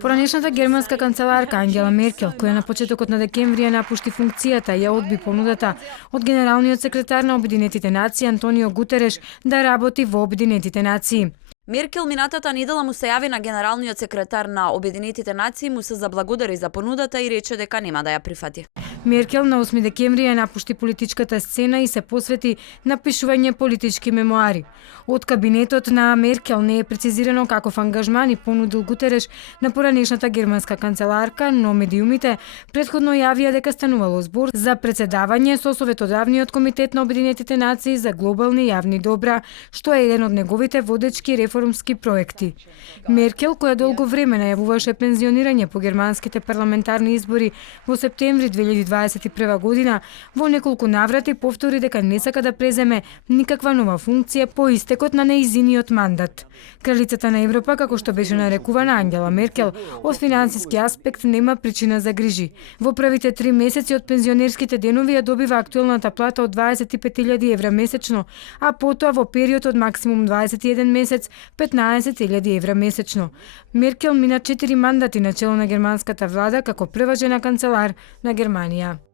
Поранешната германска канцеларка Ангела Меркел, која на почетокот на декември ја напушти функцијата и ја одби понудата од генералниот секретар на Обединетите нации Антонио Гутереш да работи во Обединетите нации. Меркел минатата недела му се јави на генералниот секретар на Обединетите нации, му се заблагодари за понудата и рече дека нема да ја прифати. Меркел на 8 декември ја напушти политичката сцена и се посвети на пишување политички мемуари. Од кабинетот на Меркел не е прецизирано каков ангажман и понудил Гутереш на поранешната германска канцеларка, но медиумите претходно јавија дека станувало збор за председавање со Советодавниот комитет на Обединетите нации за глобални јавни добра, што е еден од неговите водечки реформски проекти. Меркел, која долго време најавуваше пензионирање по германските парламентарни избори во септември 2021 година, во неколку наврати повтори дека не сака да преземе никаква нова функција по истекот на неизиниот мандат. Кралицата на Европа, како што беше нарекувана Ангела Меркел, од финансиски аспект нема причина за грижи. Во првите 3 месеци од пензионерските денови ја добива актуелната плата од 25.000 евра месечно, а потоа во период од максимум 21 месец 15.000 евра месечно. Меркел мина 4 мандати на чело на германската влада како прва жена канцелар на Германија.